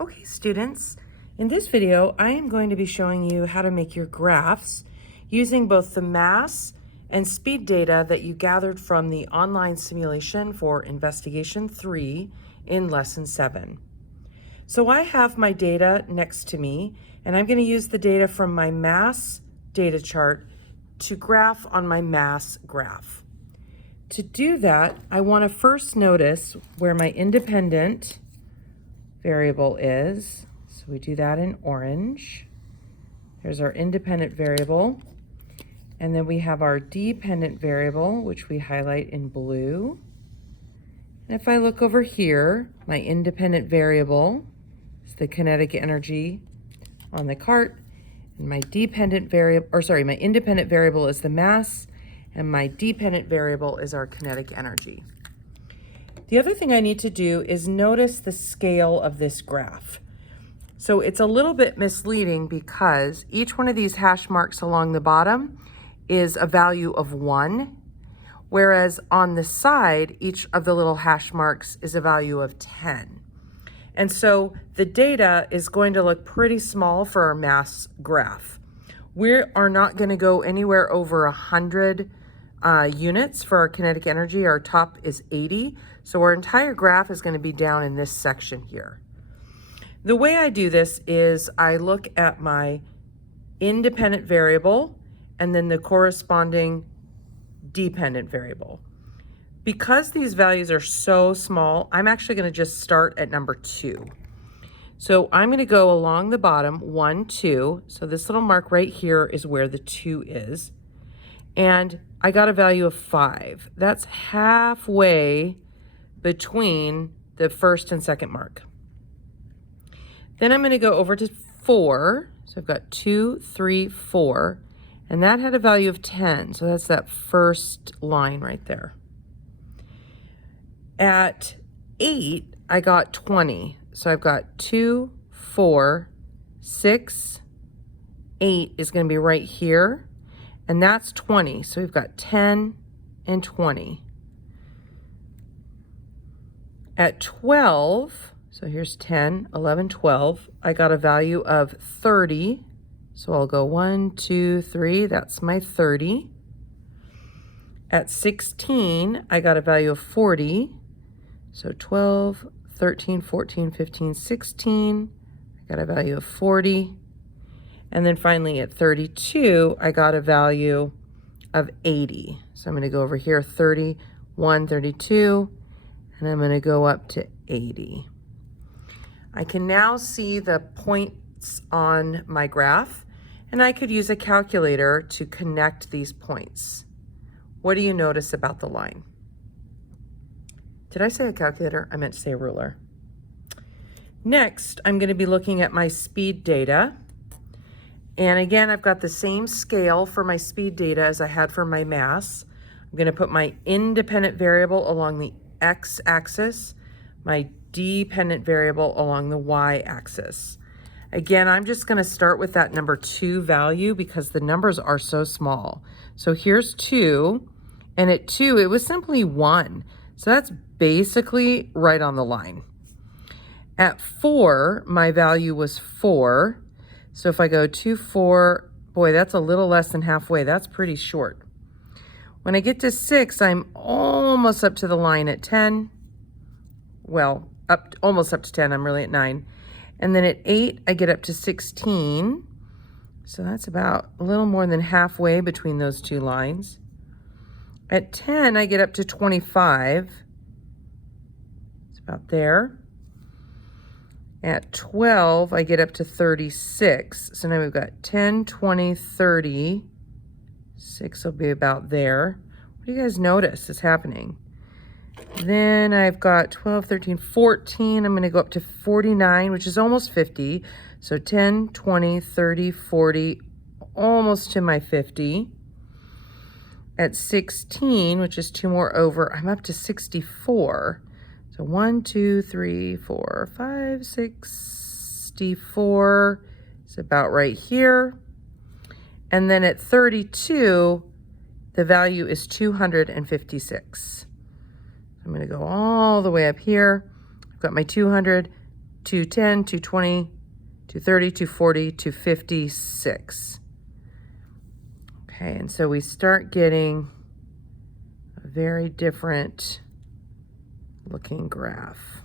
Okay, students, in this video, I am going to be showing you how to make your graphs using both the mass and speed data that you gathered from the online simulation for Investigation 3 in Lesson 7. So I have my data next to me, and I'm going to use the data from my mass data chart to graph on my mass graph. To do that, I want to first notice where my independent variable is. So we do that in orange. There's our independent variable. And then we have our dependent variable, which we highlight in blue. And if I look over here, my independent variable is the kinetic energy on the cart. And my independent variable is the mass, and my dependent variable is our kinetic energy. The other thing I need to do is notice the scale of this graph. So it's a little bit misleading because each one of these hash marks along the bottom is a value of 1, whereas on the side, each of the little hash marks is a value of 10. And so the data is going to look pretty small for our mass graph. We are not going to go anywhere over 100 units for our kinetic energy. Our top is 80. So our entire graph is going to be down in this section here. The way I do this is I look at my independent variable and then the corresponding dependent variable. Because these values are so small, I'm actually going to just start at number 2. So I'm going to go along the bottom, 1, 2. So this little mark right here is where the 2 is. And I got a value of 5. That's halfway between the first and second mark. Then I'm going to go over to 4. So I've got 2, 3, 4. And that had a value of 10. So that's that first line right there. At 8, I got 20. So I've got 2, 4, 6, 8 is going to be right here. And that's 20. So we've got 10 and 20. At 12, so here's 10, 11, 12, I got a value of 30. So I'll go 1, 2, 3, that's my 30. At 16, I got a value of 40. So 12, 13, 14, 15, 16, I got a value of 40. And then finally at 32, I got a value of 80. So I'm going to go over here, 31, 32, and I'm going to go up to 80. I can now see the points on my graph, and I could use a calculator to connect these points. What do you notice about the line? Did I say a calculator? I meant to say a ruler. Next, I'm going to be looking at my speed data. And again, I've got the same scale for my speed data as I had for my mass. I'm going to put my independent variable along the x-axis, my dependent variable along the y-axis. Again, I'm just going to start with that number 2 value because the numbers are so small. So here's 2, and at 2, it was simply 1. So that's basically right on the line. At 4, my value was 4. So if I go 2, 4, boy, that's a little less than halfway. That's pretty short. When I get to 6, I'm almost up to the line at 10. Well, almost up to 10. I'm really at 9. And then at 8, I get up to 16. So that's about a little more than halfway between those two lines. At 10, I get up to 25. It's about there. At 12, I get up to 36. So now we've got 10, 20, 30. 6 will be about there. What do you guys notice is happening? Then I've got 12, 13, 14. I'm going to go up to 49, which is almost 50. So 10, 20, 30, 40, almost to my 50. At 16, which is 2 more over, I'm up to 64. So 1, 2, 3, 4, 5, 64 is about right here. And then at 32, the value is 256. I'm going to go all the way up here. I've got my 200, 210, 220, 230, 240, 256. Okay, and so we start getting a very different looking graph.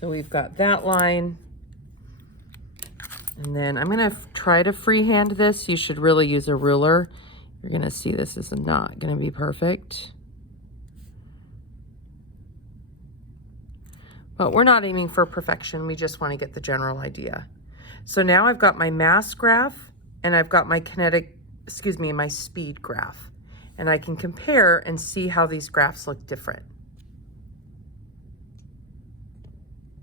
So we've got that line. And then I'm going to try to freehand this. You should really use a ruler. You're going to see this is not going to be perfect. But we're not aiming for perfection. We just want to get the general idea. So now I've got my mass graph and I've got my my speed graph. And I can compare and see how these graphs look different.